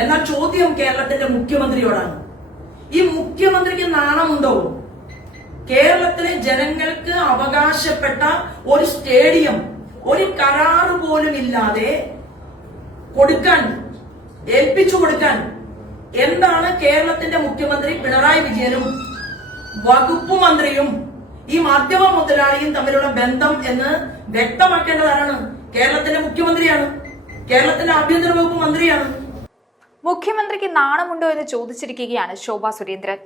എന്നാൽ ചോദ്യം കേരളത്തിന്റെ മുഖ്യമന്ത്രിയോടാണ്. ഈ മുഖ്യമന്ത്രിക്ക് നാണമുണ്ടോ? കേരളത്തിലെ ജനങ്ങൾക്ക് അവകാശപ്പെട്ട ഒരു സ്റ്റേഡിയം ഒരു കരാറ് പോലും ഇല്ലാതെ കൊടുക്കാൻ, ഏൽപ്പിച്ചു കൊടുക്കാൻ എന്താണ് കേരളത്തിന്റെ മുഖ്യമന്ത്രി പിണറായി വിജയനും വകുപ്പ് മന്ത്രിയും ഈ മാധ്യമ മുതലാളിയും തമ്മിലുള്ള ബന്ധം എന്ന് വ്യക്തമാക്കേണ്ടതാണ്. കേരളത്തിന്റെ മുഖ്യമന്ത്രിയാണ്, കേരളത്തിന്റെ ആഭ്യന്തര വകുപ്പ് മന്ത്രിയാണ്. മുഖ്യമന്ത്രിക്ക് നാണമുണ്ടോ എന്ന് ചോദിച്ചിരിക്കുകയാണ് ശോഭാ സുരേന്ദ്രൻ.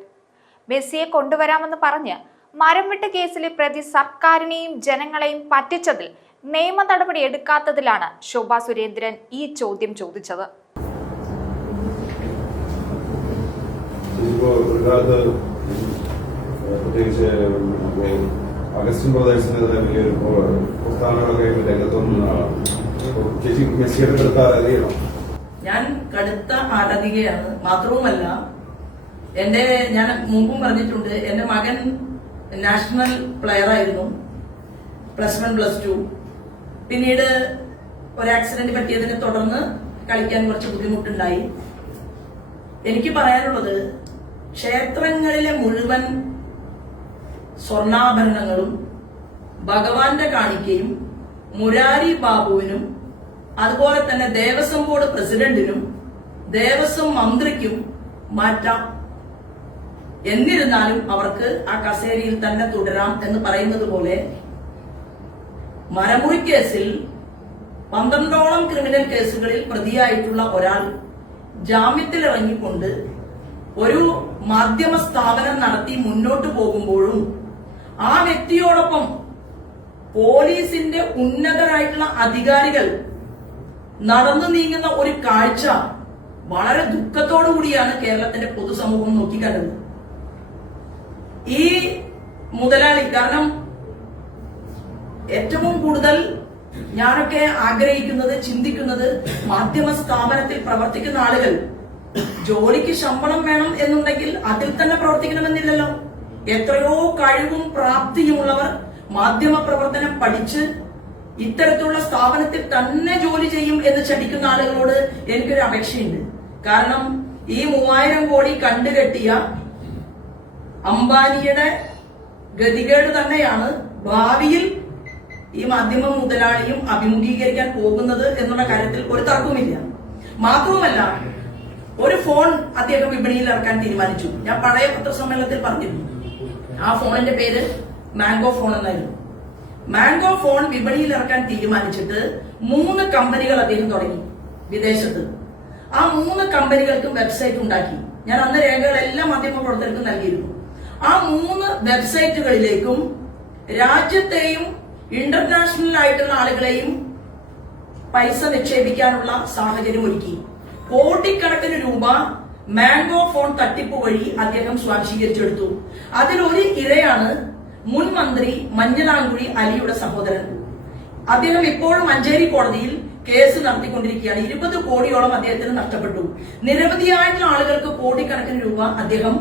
മെസ്സിയെ കൊണ്ടുവരാമെന്ന് പറഞ്ഞ് മരംവെട്ട് കേസിലെ പ്രതി സർക്കാരിനെയും ജനങ്ങളെയും പറ്റിച്ചതിൽ നിയമ നടപടി എടുക്കാത്തതിലാണ് ശോഭാ സുരേന്ദ്രൻ ഈ ചോദ്യം ചോദിച്ചത്. അഗസ്റ്റിൻ ബ്രദേഴ്സിനെതിരെ വലിയൊരു പ്രസ്താവനകളൊക്കെ രംഗത്തൊന്നാണ്. ഞാൻ കടുത്ത ആരാധികയാണ്. മാത്രവുമല്ല, ഞാൻ മുമ്പും പറഞ്ഞിട്ടുണ്ട്, എന്റെ മകൻ നാഷണൽ പ്ലെയർ ആയിരുന്നു, +1 +2. പിന്നീട് ഒരു ആക്സിഡന്റ് പറ്റിയതിനെ തുടർന്ന് കളിക്കാൻ കുറച്ച് ബുദ്ധിമുട്ടുണ്ടായി. എനിക്ക് പറയാനുള്ളത്, ക്ഷേത്രങ്ങളിലെ മുഴുവൻ സ്വർണ്ണാഭരണങ്ങളും ഭഗവാന്റെ കാണിക്കയും മുരാരി ബാബുവിനും അതുപോലെ തന്നെ ദേവസ്വം ബോർഡ് പ്രസിഡന്റിനും ദേവസ്വം മന്ത്രിക്കും മാറ്റാം. എന്നിരുന്നാലും അവർക്ക് ആ കസേരയിൽ തന്നെ തുടരാം എന്ന് പറയുന്നത് പോലെ മരമുറി കേസിൽ 12ഓളം ക്രിമിനൽ കേസുകളിൽ പ്രതിയായിട്ടുള്ള ഒരാൾ ജാമ്യത്തിലിറങ്ങിക്കൊണ്ട് ഒരു മാധ്യമ സ്ഥാപനം നടത്തി മുന്നോട്ട് പോകുമ്പോഴും ആ വ്യക്തിയോടൊപ്പം പോലീസിന്റെ ഉന്നതരായിട്ടുള്ള അധികാരികൾ നടന്നു നീങ്ങുന്ന ഒരു കാഴ്ച വളരെ ദുഃഖത്തോടു കൂടിയാണ് കേരളത്തിന്റെ പൊതുസമൂഹം നോക്കിക്കണ്ടത്. ഈ മുതലാളി, കാരണം ഏറ്റവും കൂടുതൽ ഞാനൊക്കെ ആഗ്രഹിക്കുന്നത്, ചിന്തിക്കുന്നത്, മാധ്യമ സ്ഥാപനത്തിൽ പ്രവർത്തിക്കുന്ന ആളുകൾ ജോലിക്ക് ശമ്പളം വേണം എന്നുണ്ടെങ്കിൽ അതിൽ തന്നെ പ്രവർത്തിക്കണമെന്നില്ലല്ലോ. എത്രയോ കഴിവും പ്രാപ്തിയുമുള്ളവർ മാധ്യമ പ്രവർത്തനം പഠിച്ച് ഇത്തരത്തിലുള്ള സ്ഥാപനത്തിൽ തന്നെ ജോലി ചെയ്യും എന്ന് ചടിക്കുന്ന ആളുകളോട് എനിക്കൊരു അപേക്ഷയുണ്ട്. കാരണം ഈ 3000 കോടി കണ്ടുകെട്ടിയ അംബാനിയുടെ ഗതികേട് തന്നെയാണ് ഭാവിയിൽ ഈ മാധ്യമ മുതലാളിയും അഭിമുഖീകരിക്കാൻ പോകുന്നത് എന്നുള്ള കാര്യത്തിൽ ഒരു തർക്കവുമില്ല. മാത്രവുമല്ല, ഒരു ഫോൺ അദ്ദേഹം വിപണിയിൽ ഇറക്കാൻ തീരുമാനിച്ചു. ഞാൻ പഴയ പത്രസമ്മേളനത്തിൽ പറഞ്ഞിരുന്നു. ആ ഫോണിന്റെ പേര് മാംഗോ ഫോൺ എന്നായിരുന്നു. മാംഗോ ഫോൺ വിപണിയിൽ ഇറക്കാൻ തീരുമാനിച്ചിട്ട് 3 കമ്പനികൾ അദ്ദേഹം തുടങ്ങി വിദേശത്ത്. ആ 3 കമ്പനികൾക്കും വെബ്സൈറ്റ് ഉണ്ടാക്കി. ഞാൻ അന്ന് രേഖകളെല്ലാം മാധ്യമ പ്രവർത്തകർക്ക് നൽകിയിരുന്നു. ആ 3 വെബ്സൈറ്റുകളിലേക്കും രാജ്യത്തെയും ഇന്റർനാഷണൽ ആയിട്ടുള്ള ആളുകളെയും പൈസ നിക്ഷേപിക്കാനുള്ള സാഹചര്യം ഒരുക്കി. കോടിക്കണക്കിന് രൂപ മാംഗോ ഫോൺ തട്ടിപ്പ് വഴി അദ്ദേഹം സ്വാംശീകരിച്ചെടുത്തു. അതിലൊരു ഇരയാണ് മുൻ മന്ത്രി മഞ്ഞളാംകുഴി അലിയുടെ സഹോദരൻ. അദ്ദേഹം ഇപ്പോഴും മഞ്ചേരി കോടതിയിൽ കേസ് നടത്തിക്കൊണ്ടിരിക്കുകയാണ്. 20 കോടിയോളം അദ്ദേഹത്തിന് നഷ്ടപ്പെട്ടു. നിരവധിയായിട്ടുള്ള ആളുകൾക്ക് കോടിക്കണക്കിന് രൂപ അദ്ദേഹം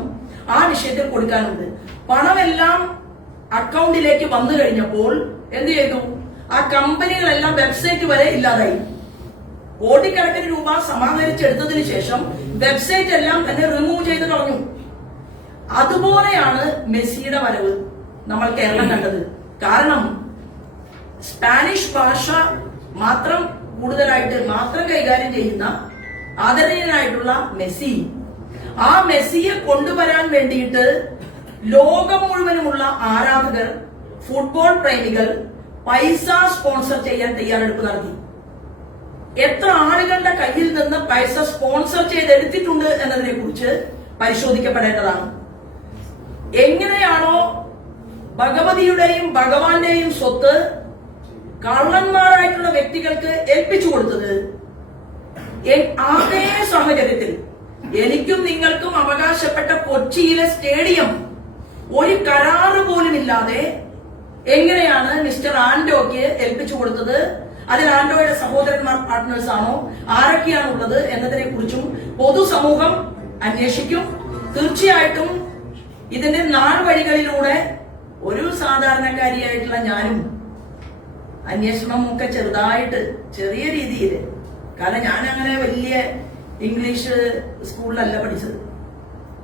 ആ വിഷയത്തിൽ കൊടുക്കാനുണ്ട്. പണമെല്ലാം അക്കൗണ്ടിലേക്ക് വന്നു കഴിഞ്ഞപ്പോൾ എന്ത് ചെയ്തു? ആ കമ്പനികളെല്ലാം വെബ്സൈറ്റ് വരെ ഇല്ലാതായി. കോടിക്കണക്കിന് രൂപ സമാഹരിച്ചെടുത്തതിനു ശേഷം വെബ്സൈറ്റ് എല്ലാം തന്നെ റിമൂവ് ചെയ്ത് കളഞ്ഞു. അതുപോലെയാണ് മെസ്സിയുടെ വരവ് നമ്മൾ കേരളം കണ്ടത്. കാരണം സ്പാനിഷ് ഭാഷ മാത്രം കൈകാര്യം ചെയ്യുന്ന ആദരണീയനായിട്ടുള്ള മെസ്സി, ആ മെസ്സിയെ കൊണ്ടുവരാൻ വേണ്ടിയിട്ട് ലോകം മുഴുവനുമുള്ള ആരാധകർ, ഫുട്ബോൾ പ്രേമികൾ പൈസ സ്പോൺസർ ചെയ്യാൻ തയ്യാറെടുപ്പ് നടത്തി. എത്ര ആളുകളുടെ കയ്യിൽ നിന്ന് പൈസ സ്പോൺസർ ചെയ്തെടുത്തിട്ടുണ്ട് എന്നതിനെ കുറിച്ച് പരിശോധിക്കപ്പെടേണ്ടതാണ്. എങ്ങനെയാണോ ഭഗവതിയുടെയും ഭഗവാന്റെയും സ്വത്ത് കള്ളന്മാരായിട്ടുള്ള വ്യക്തികൾക്ക് ഏൽപ്പിച്ചു കൊടുത്തത്, അതേ സാഹചര്യത്തിൽ എനിക്കും നിങ്ങൾക്കും അവകാശപ്പെട്ട കൊച്ചിയിലെ സ്റ്റേഡിയം ഒരു കരാറ് പോലും ഇല്ലാതെ എങ്ങനെയാണ് മിസ്റ്റർ ആന്റോയ്ക്ക് ഏൽപ്പിച്ചു കൊടുത്തത്? അതിൽ ആന്റോയുടെ സഹോദരന്മാർ പാർട്ട്നേഴ്സ് ആണോ, ആരൊക്കെയാണുള്ളത് എന്നതിനെ കുറിച്ചും പൊതുസമൂഹം അന്വേഷിക്കും. തീർച്ചയായിട്ടും ഇതിന്റെ നാൾവഴികളിലൂടെ ഒരു സാധാരണക്കാരിയായിട്ടുള്ള ഞാനും അന്വേഷണം ഒക്കെ ചെറിയ രീതിയിൽ, കാരണം ഞാൻ അങ്ങനെ വലിയ ഇംഗ്ലീഷ് സ്കൂളിലല്ല പഠിച്ചത്,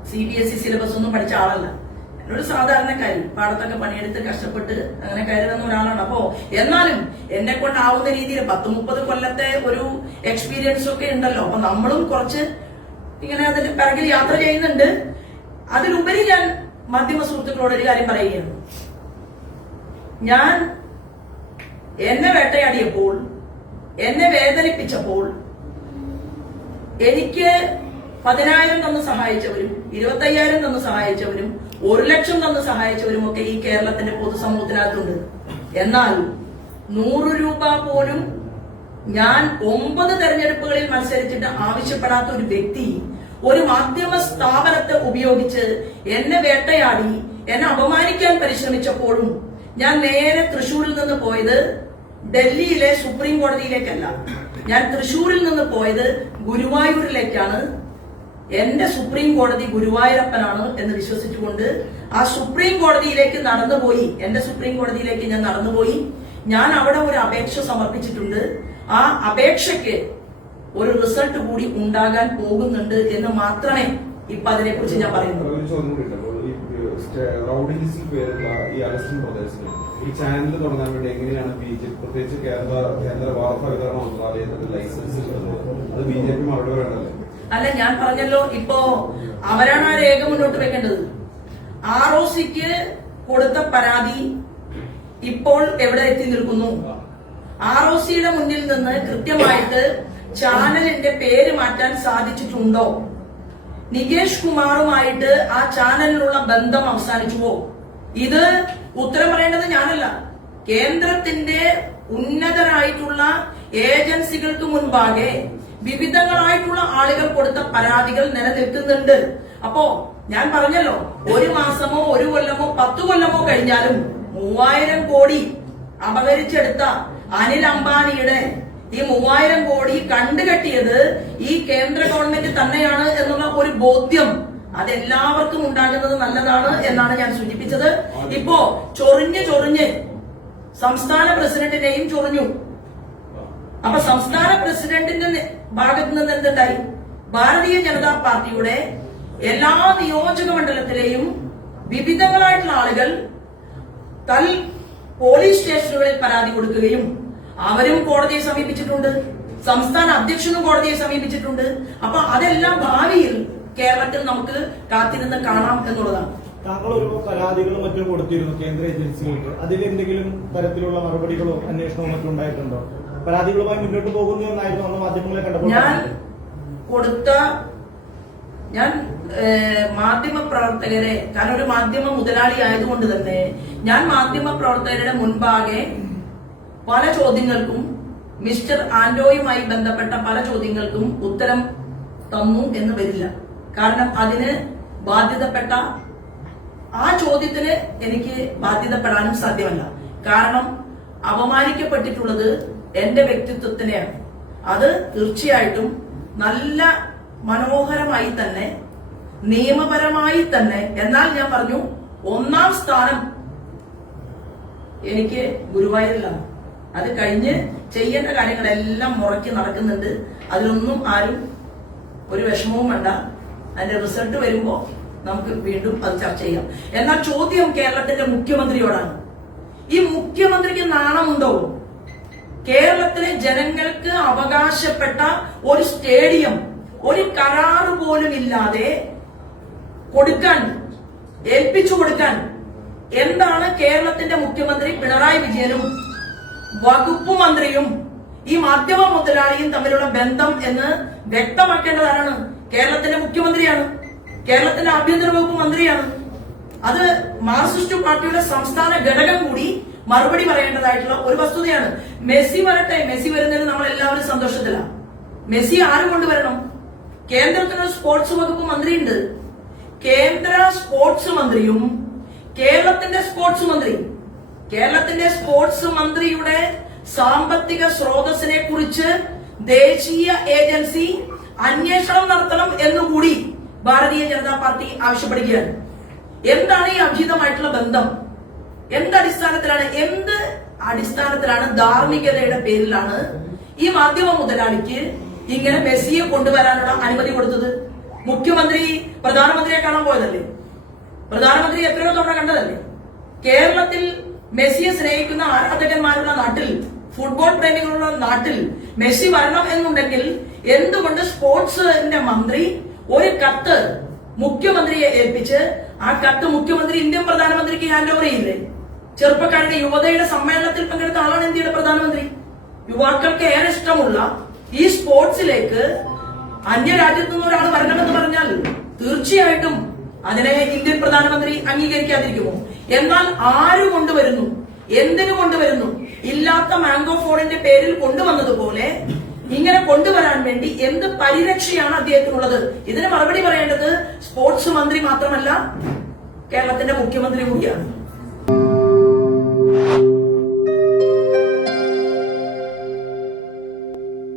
CBSE സിലബസ് ഒന്നും പഠിച്ച ആളല്ല. ഒരു സാധാരണക്കാരി, പാടത്തൊക്കെ പണിയെടുത്ത് കഷ്ടപ്പെട്ട് അങ്ങനെ കയറി വന്ന ഒരാളാണ്. അപ്പോ എന്നാലും എന്നെ കൊണ്ടാവുന്ന രീതിയിൽ 10-30 കൊല്ലത്തെ ഒരു എക്സ്പീരിയൻസ് ഒക്കെ ഉണ്ടല്ലോ. അപ്പൊ നമ്മളും കുറച്ച് ഇങ്ങനെ അതിന്റെ പിറകിൽ യാത്ര ചെയ്യുന്നുണ്ട്. അതിലുപരി ഞാൻ മാധ്യമ സുഹൃത്തുക്കളോട് ഒരു കാര്യം പറയുകയാണ്. ഞാൻ എന്നെ വേട്ടയാടിയപ്പോൾ, എന്നെ വേദനിപ്പിച്ചപ്പോൾ എനിക്ക് 10,000 തന്ന് സഹായിച്ചവരും 25,000 തന്ന് സഹായിച്ചവരും 1,00,000 തന്ന് സഹായിച്ചവരും ഒക്കെ ഈ കേരളത്തിന്റെ പൊതുസമൂഹത്തിനകത്തുണ്ട്. എന്നാൽ 100 രൂപ പോലും ഞാൻ 9 തെരഞ്ഞെടുപ്പുകളിൽ മത്സരിച്ചിട്ട് ആവശ്യപ്പെടാത്ത ഒരു വ്യക്തി ഒരു മാധ്യമ സ്ഥാപനത്തെ ഉപയോഗിച്ച് എന്നെ വേട്ടയാടി എന്നെ അപമാനിക്കാൻ പരിശ്രമിച്ചപ്പോഴും ഞാൻ നേരെ തൃശ്ശൂരിൽ നിന്ന് പോയത് ഡൽഹിയിലെ സുപ്രീം കോടതിയിലേക്കല്ല. ഞാൻ തൃശ്ശൂരിൽ നിന്ന് പോയത് ഗുരുവായൂരിലേക്കാണ്. എന്റെ സുപ്രീം കോടതി ഗുരുവായൂരപ്പനാണ് എന്ന് വിശ്വസിച്ചുകൊണ്ട് ആ സുപ്രീം കോടതിയിലേക്ക് നടന്നുപോയി. എന്റെ സുപ്രീം കോടതിയിലേക്ക് ഞാൻ നടന്നുപോയി. ഞാൻ അവിടെ ഒരു അപേക്ഷ സമർപ്പിച്ചിട്ടുണ്ട്. ആ അപേക്ഷയ്ക്ക് ഒരു റിസൾട്ട് കൂടി ഉണ്ടാകാൻ പോകുന്നുണ്ട് എന്ന് മാത്രമേ ഇപ്പൊ അതിനെ കുറിച്ച് ഞാൻ പറയുന്നു. ഈ അഗസ്റ്റിൻ ബ്രദേഴ്സിന് ഈ ചാനൽ തുടങ്ങാൻ വേണ്ടി എങ്ങനെയാണ് BJP, പ്രത്യേകിച്ച് കേന്ദ്ര വാർത്താ വിതരണ മന്ത്രാലയത്തിന്റെ ലൈസൻസ് അത് BJP മറുപടി വേണ്ടല്ലേ? അല്ല, ഞാൻ പറഞ്ഞല്ലോ, ഇപ്പോ അവരാണ് ആ രേഖ മുന്നോട്ട് വെക്കേണ്ടത്. ROCക്ക് കൊടുത്ത പരാതി ഇപ്പോൾ എവിടെ എത്തി നിൽക്കുന്നു? ROCയുടെ മുന്നിൽ നിന്ന് കൃത്യമായിട്ട് ചാനലിന്റെ പേര് മാറ്റാൻ സാധിച്ചിട്ടുണ്ടോ? നികേഷ് കുമാറുമായിട്ട് ആ ചാനലിനുള്ള ബന്ധം അവസാനിച്ചുവോ? ഇത് ഉത്തരം പറയേണ്ടത് ഞാനല്ല. കേന്ദ്രത്തിന്റെ ഉന്നതരായിട്ടുള്ള ഏജൻസികൾക്ക് മുൻപാകെ വിവിധങ്ങളായിട്ടുള്ള ആളുകൾ കൊടുത്ത പരാതികൾ നിലനിൽക്കുന്നുണ്ട്. അപ്പോ ഞാൻ പറഞ്ഞല്ലോ, 1 മാസമോ 1 കൊല്ലമോ 10 കൊല്ലമോ കഴിഞ്ഞാലും 3000 കോടി അപഹരിച്ചെടുത്ത അനിൽ അംബാനിയുടെ ഈ 3000 കോടി കണ്ടുകെട്ടിയത് ഈ കേന്ദ്ര ഗവൺമെന്റ് തന്നെയാണ് എന്നുള്ള ഒരു ബോധ്യം അതെല്ലാവർക്കും ഉണ്ടാകുന്നത് നല്ലതാണ് എന്നാണ് ഞാൻ സൂചിപ്പിച്ചത്. ഇപ്പോ ചൊറിഞ്ഞ് സംസ്ഥാന പ്രസിഡന്റിനെയും ചൊറിഞ്ഞു. അപ്പൊ സംസ്ഥാന പ്രസിഡന്റിന്റെ ഭാഗത്ത് നിന്ന് എന്തുണ്ടായി? ഭാരതീയ ജനതാ പാർട്ടിയുടെ എല്ലാ നിയോജക മണ്ഡലത്തിലെയും വിവിധങ്ങളായിട്ടുള്ള ആളുകൾ പോലീസ് സ്റ്റേഷനുകളിൽ പരാതി കൊടുക്കുകയും അവരും കോടതിയെ സമീപിച്ചിട്ടുണ്ട്. സംസ്ഥാന അധ്യക്ഷനും കോടതിയെ സമീപിച്ചിട്ടുണ്ട്. അപ്പൊ അതെല്ലാം ഭാവിയിൽ കേരളത്തിൽ നമുക്ക് കാത്തിരുന്ന് കാണാം എന്നുള്ളതാണ്. താങ്കൾ ഒരു പരാതികളും മറ്റും കൊടുത്തിരുന്നു കേന്ദ്ര ഏജൻസികൾക്ക്. അതിൽ എന്തെങ്കിലും തരത്തിലുള്ള മറുപടികളോ അന്വേഷണമോ മറ്റും ഉണ്ടായിട്ടുണ്ടോ? പരാതികളുമായി മുന്നോട്ട് പോകുന്നു എന്നായിരുന്നു അന്ന് മാധ്യമങ്ങളെ കണ്ടപ്പോൾ ഞാൻ മാധ്യമ പ്രവർത്തകരെ, കാരണം ഒരു മാധ്യമ മുതലാളി ആയതുകൊണ്ട് തന്നെ ഞാൻ മാധ്യമ പ്രവർത്തകരുടെ മുൻപാകെ പല ചോദ്യങ്ങൾക്കും മിസ്റ്റർ ആന്റോയുമായി ബന്ധപ്പെട്ട പല ചോദ്യങ്ങൾക്കും ഉത്തരം തന്നു എന്ന് വരില്ല. കാരണം അതിന് ബാധ്യതപ്പെട്ട ആ ചോദ്യത്തിന് എനിക്ക് ബാധ്യതപ്പെടാനും സാധ്യമല്ല. കാരണം അപമാനിക്കപ്പെട്ടിട്ടുള്ളത് എന്റെ വ്യക്തിത്വത്തിനെയാണ്. അത് തീർച്ചയായിട്ടും നല്ല മനോഹരമായി തന്നെ നിയമപരമായി തന്നെ, എന്നാൽ ഞാൻ പറഞ്ഞു 1ാം സ്ഥാനം എനിക്ക് ഗുരുവായൂരിലാണ്. അത് കഴിഞ്ഞ് ചെയ്യേണ്ട കാര്യങ്ങളെല്ലാം മുറക്കി നടക്കുന്നുണ്ട്. അതിലൊന്നും ആരും ഒരു വിഷമവും വേണ്ട. അതിന്റെ റിസൾട്ട് വരുമ്പോ നമുക്ക് വീണ്ടും അത് ചർച്ച ചെയ്യാം. എന്നാൽ ചോദ്യം കേരളത്തിന്റെ മുഖ്യമന്ത്രിയോടാണ്. ഈ മുഖ്യമന്ത്രിക്ക് നാണമുണ്ടോ? കേരളത്തിലെ ജനങ്ങൾക്ക് അവകാശപ്പെട്ട ഒരു സ്റ്റേഡിയം ഒരു കരാറ് പോലും ഇല്ലാതെ കൊടുക്കാൻ, ഏൽപ്പിച്ചു കൊടുക്കാൻ എന്താണ് കേരളത്തിന്റെ മുഖ്യമന്ത്രി പിണറായി വിജയനും വകുപ്പ് മന്ത്രിയും ഈ മാധ്യമ മുതലാളിയും തമ്മിലുള്ള ബന്ധം എന്ന് വ്യക്തമാക്കേണ്ടതാണ്. കേരളത്തിന്റെ മുഖ്യമന്ത്രിയാണ്, കേരളത്തിന്റെ ആഭ്യന്തര വകുപ്പ് മന്ത്രിയാണ്. അത് മാർക്സിസ്റ്റ് പാർട്ടിയുടെ സംസ്ഥാന ഘടകം കൂടി മറുപടി പറയേണ്ടതായിട്ടുള്ള ഒരു വസ്തുതയാണ്. മെസ്സി വരട്ടെ, മെസ്സി വരുന്നതിന് നമ്മൾ എല്ലാവരും സന്തോഷത്തിലാണ്. മെസ്സി ആരും കൊണ്ടുവരണം? കേന്ദ്രത്തിന് സ്പോർട്സ് വകുപ്പ് മന്ത്രിയുണ്ട്. കേന്ദ്ര സ്പോർട്സ് മന്ത്രിയും കേരളത്തിന്റെ സ്പോർട്സ് മന്ത്രിയുടെ സാമ്പത്തിക സ്രോതസ്സിനെ കുറിച്ച് ദേശീയ ഏജൻസി അന്വേഷണം നടത്തണം എന്നുകൂടി ഭാരതീയ ജനതാ പാർട്ടി ആവശ്യപ്പെടുകയാണ്. എന്താണ് ഈ അഭിജിതമായിട്ടുള്ള ബന്ധം? എന്ത് അടിസ്ഥാനത്തിലാണ് ധാർമ്മികതയുടെ പേരിലാണ് ഈ മാധ്യമ മുതലാളിക്ക് ഇങ്ങനെ മെസ്സിയെ കൊണ്ടുവരാനുള്ള അനുമതി കൊടുത്തത്? മുഖ്യമന്ത്രി പ്രധാനമന്ത്രിയെ കാണാൻ പോയതല്ലേ? പ്രധാനമന്ത്രി എത്രയോ തവണ കണ്ടതല്ലേ? കേരളത്തിൽ മെസ്സിയെ സ്നേഹിക്കുന്ന ആരാധകന്മാരുള്ള നാട്ടിൽ, ഫുട്ബോൾ പ്രേമികളുള്ള നാട്ടിൽ മെസ്സി വരണം എന്നുണ്ടെങ്കിൽ എന്തുകൊണ്ട് സ്പോർട്സിന്റെ മന്ത്രി ഒരു കത്ത് മുഖ്യമന്ത്രിയെ ഏൽപ്പിച്ച് ആ കത്ത് മുഖ്യമന്ത്രി ഇന്ത്യൻ പ്രധാനമന്ത്രിക്ക് ഹാൻഡ് ഓവർ ചെയ്യില്ലേ? ചെറുപ്പക്കാരുടെ യുവതയുടെ സമ്മേളനത്തിൽ പങ്കെടുത്ത ആളാണ് ഇന്ത്യയുടെ പ്രധാനമന്ത്രി. യുവാക്കൾക്ക് ഏറെ ഇഷ്ടമുള്ള ഈ സ്പോർട്സിലേക്ക് അന്യരാജ്യത്തു നിന്ന് ഒരാൾ വരണമെന്ന് പറഞ്ഞാൽ തീർച്ചയായിട്ടും അതിനെ ഇന്ത്യൻ പ്രധാനമന്ത്രി അംഗീകരിക്കാതിരിക്കുമോ? എന്നാൽ ആര് കൊണ്ടുവരുന്നു, എന്തിനു കൊണ്ടുവരുന്നു? ഇല്ലാത്ത മാംഗോ ഫോണിന്റെ പേരിൽ കൊണ്ടുവന്നതുപോലെ ഇങ്ങനെ കൊണ്ടുവരാൻ വേണ്ടി എന്ത് പരിരക്ഷയാണ് അദ്ദേഹത്തിനുള്ളത്? ഇതിന് മറുപടി പറയേണ്ടത് സ്പോർട്സ് മന്ത്രി മാത്രമല്ല, കേരളത്തിന്റെ മുഖ്യമന്ത്രി കൂടിയാണ്.